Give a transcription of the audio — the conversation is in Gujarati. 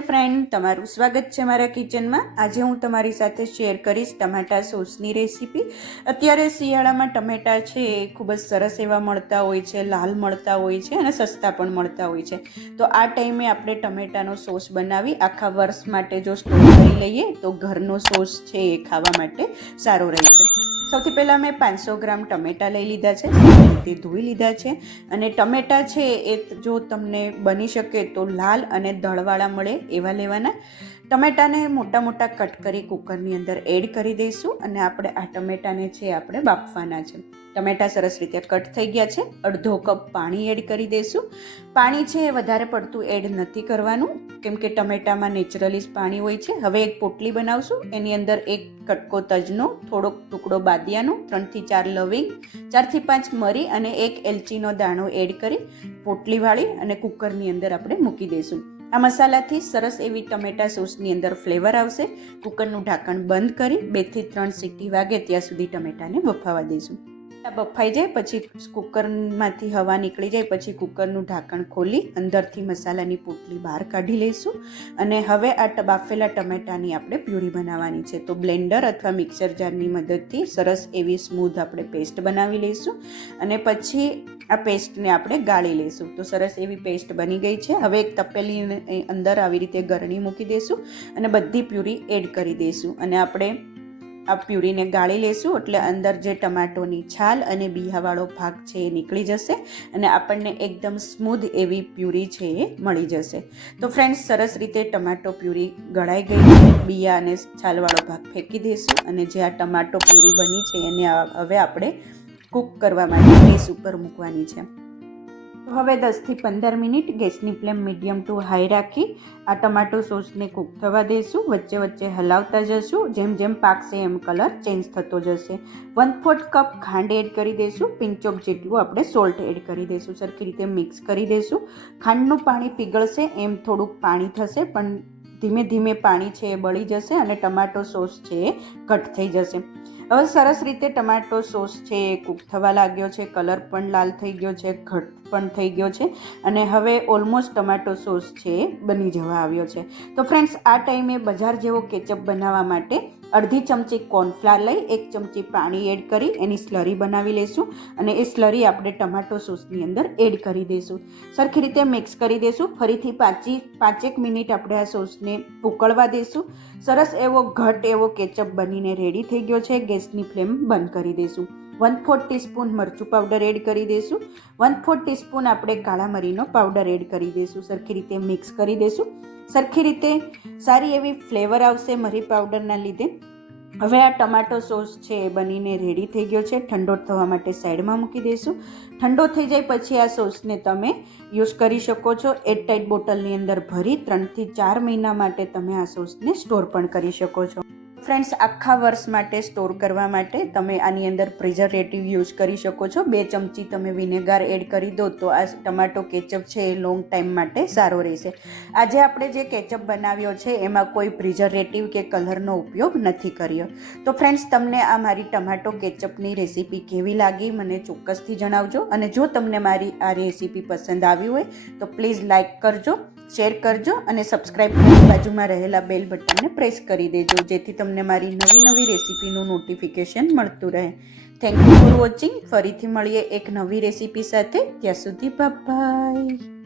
નમસ્તે ફ્રેન્ડ, તમારું સ્વાગત છે મારા કિચનમાં। આજે હું તમારી સાથે શેર કરીશ ટમાટા સોસની રેસીપી। અત્યારે શિયાળામાં ટમેટા છે એ ખૂબ જ સરસ એવા મળતા હોય છે, લાલ મળતા હોય છે અને સસ્તા પણ મળતા હોય છે। તો આ ટાઈમે આપણે ટમેટાનો સોસ બનાવી આખા વર્ષ માટે જો સ્ટોર કરી લઈએ તો ઘરનો સોસ છે એ ખાવા માટે સારો રહેશે। સૌથી પહેલાં મેં 500 ગ્રામ ટમેટા લઈ લીધા છે, તે ધોઈ લીધા છે। અને ટમેટા છે એ જો તમને બની શકે તો લાલ અને દળવાળા મળે એવા લેવાના। ટમેટાને મોટા મોટા કટ કરી કુકરની અંદર એડ કરી દઈશું અને આપણે આ ટમેટાને છે આપણે બાફવાના છે। ટમેટા સરસ રીતે કટ થઈ ગયા છે। અડધો કપ પાણી એડ કરી દઈશું। પાણી છે એ વધારે પડતું એડ નથી કરવાનું કેમ કે ટમેટામાં નેચરલી જ પાણી હોય છે। હવે એક પોટલી બનાવશું, એની અંદર એક કટકો તજનો, થોડોક ટુકડો બાદિયાનો, 3 થી 4 લવિંગ, 4 થી 5 મરી અને એક એલચીનો દાણો એડ કરી પોટલી વાળી અને કુકરની અંદર આપણે મૂકી દઈશું। આ મસાલાથી સરસ એવી ટમેટા સોસની અંદર ફ્લેવર આવશે। કુકરનું ઢાંકણ બંધ કરી 2 થી 3 સીટી વાગે ત્યાં સુધી ટમેટાને બફાવા દઈશું। બફાઈ જાય પછી કુકરમાંથી હવા નીકળી જાય પછી કુકરનું ઢાંકણ ખોલી અંદરથી મસાલાની પોટલી બહાર કાઢી લઈશું। અને હવે આ બાફેલા ટમેટાની આપણે પ્યુરી બનાવવાની છે। તો બ્લેન્ડર અથવા મિક્સર જારની મદદથી સરસ એવી સ્મૂધ આપણે પેસ્ટ બનાવી લઈશું અને પછી આ પેસ્ટને આપણે ગાળી લઈશું। તો સરસ એવી પેસ્ટ બની ગઈ છે। હવે એક તપેલી અંદર આવી રીતે ગરણી મૂકી દઈશું અને બધી પ્યુરી એડ કરી દઈશું અને આપણે આ પ્યુરીને ગાળી લઈશું એટલે અંદર જે ટમાટોની છાલ અને બીયાવાળો ભાગ છે એ નીકળી જશે અને આપણને એકદમ સ્મૂધ એવી પ્યુરી છે એ મળી જશે। તો ફ્રેન્ડ્સ, સરસ રીતે ટમાટો પ્યુરી ગળાઈ ગઈ છે। બીયા અને છાલવાળો ભાગ ફેંકી દઈશું અને જે આ ટમાટો પ્યુરી બની છે એને હવે આપણે કૂક કરવા માટે ગેસ ઉપર મૂકવાની છે। હવે 10 થી 15 મિનિટ ગેસની ફ્લેમ મીડિયમ ટુ હાઈ રાખી આ ટમાટો સોસને કૂક થવા દઈશું। વચ્ચે વચ્ચે હલાવતા જશું, જેમ જેમ પાકશે એમ કલર ચેન્જ થતો જશે। 1/4 કપ ખાંડ એડ કરી દઈશું। પિંચોક જેટલું આપણે સોલ્ટ એડ કરી દઈશું। સરખી રીતે મિક્સ કરી દઈશું। ખાંડનું પાણી પીગળશે એમ થોડુંક પાણી થશે પણ ધીમે ધીમે પાણી છે એ બળી જશે અને ટમાટો સોસ છે એ ઘટ થઈ જશે। હવે સરસ રીતે ટમાટો સોસ છે એ કૂક થવા લાગ્યો છે, કલર પણ લાલ થઈ ગયો છે, ઘટ પણ થઈ ગયો છે અને હવે ઓલમોસ્ટ ટમાટો સોસ છે એ બની જવા આવ્યો છે। તો ફ્રેન્ડ્સ, આ ટાઈમે બજાર જેવો કેચઅપ બનાવવા માટે અડધી ચમચી કોર્નફ્લાવર લઈ 1 ચમચી પાણી એડ કરી એની સ્લરી બનાવી લઈશું અને એ સ્લરી આપણે ટમાટો સોસની અંદર એડ કરી દઈશું। સરખી રીતે મિક્સ કરી દઈશું। ફરીથી 5 મિનિટ આપણે આ સોસને ઉકળવા દઈશું। સરસ એવો ઘટ એવો કેચઅપ બનીને રેડી થઈ ગયો છે। ગેસની ફ્લેમ બંધ કરી દઈશું। 1/4 ટીસ્પૂન મરચું પાવડર એડ કરી દઈશું। 1/4 ટીસ્પૂન આપણે કાળા મરીનો પાવડર એડ કરી દઈશું। સરખી રીતે મિક્સ કરી દઈશું। સરખી રીતે સારી એવી ફ્લેવર આવશે મરી પાવડરના લીધે। હવે આ ટમાટો સોસ છે એ બનીને રેડી થઈ ગયો છે। ઠંડો થવા માટે સાઈડમાં મૂકી દઈશું। ઠંડો થઈ જાય પછી આ સોસને તમે યુઝ કરી શકો છો। એરટાઇટ બોટલની અંદર ભરી 3 થી 4 મહિના માટે તમે આ સોસને સ્ટોર પણ કરી શકો છો। ફ્રેન્ડ્સ, આખા વર્ષ માટે સ્ટોર કરવા માટે તમે આની અંદર પ્રિઝર્વેટિવ યુઝ કરી શકો છો। 2 ચમચી તમે વિનેગાર એડ કરી દો તો આ ટમાટો કેચઅપ છે એ લોંગ ટાઈમ માટે સારો રહેશે। આજે આપણે જે કેચઅપ બનાવ્યો છે એમાં કોઈ પ્રિઝર્વેટિવ કે કલરનો ઉપયોગ નથી કર્યો। તો ફ્રેન્ડ્સ, તમને આ મારી ટમાટો કેચઅપની રેસીપી કેવી લાગી મને ચોક્કસથી જણાવજો અને જો તમને મારી આ રેસીપી પસંદ આવી હોય તો પ્લીઝ લાઇક કરજો, શેર કરજો અને સબસ્ક્રાઈબ કરી બાજુમાં રહેલા બેલ બટનને પ્રેસ કરી દેજો જેથી તમને મારી નવી રેસીપીનું નોટિફિકેશન મળતું રહે। Thank you for watching. ફરીથી મળીએ એક નવી રેસીપી સાથે, ત્યાં સુધી બાય બાય।